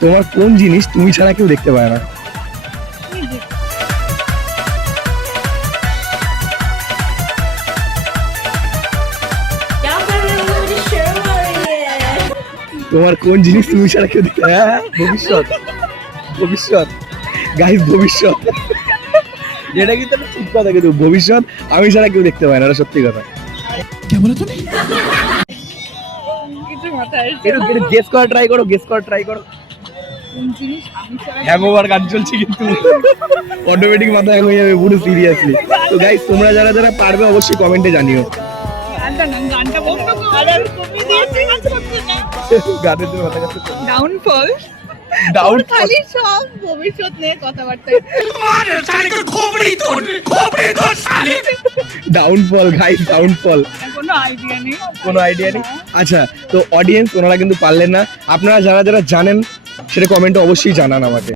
তোমার কোন জিনিস তুমি ছাড়া কেউ দেখতে পায় না? তোমার কোন জিনিস তুমি ছাড়া কেউ দেখতে পায়? হ্যাঁ, ভবিষ্যৎ। ভবিষ্যৎ গাইস, ভবিষ্যৎ। যেটা কিন্তু একটা ঠিক কথা, কিন্তু ভবিষ্যৎ আমি ছাড়া কেউ দেখতে পায় না, এটা সত্যি কথা। একটু গেস করা ট্রাই করো, গেস করা ট্রাই করো। হ্যাংওভার গান চলছে কিন্তু অটোমেটিক মাথা হ্যাং হয়ে যাবে পুরো সিরিয়াসলি। তো গাইস, তোমরা যারা যারা পারবে অবশ্যই কমেন্টে জানিও। গানের জন্য মাথা কাছে ডাউনফল ডাউট খালি সব ভবিষ্যৎ নিয়ে কথাবার্তা। Downfall guys, downfall. কোনো আইডিয়া নেই, কোনো আইডিয়া নেই। আচ্ছা, তো অডিয়েন্স ওনারা কিন্তু পারলেন না। আপনারা যারা যারা জানেন সেটা কমেন্টে অবশ্যই জানান আমাকে।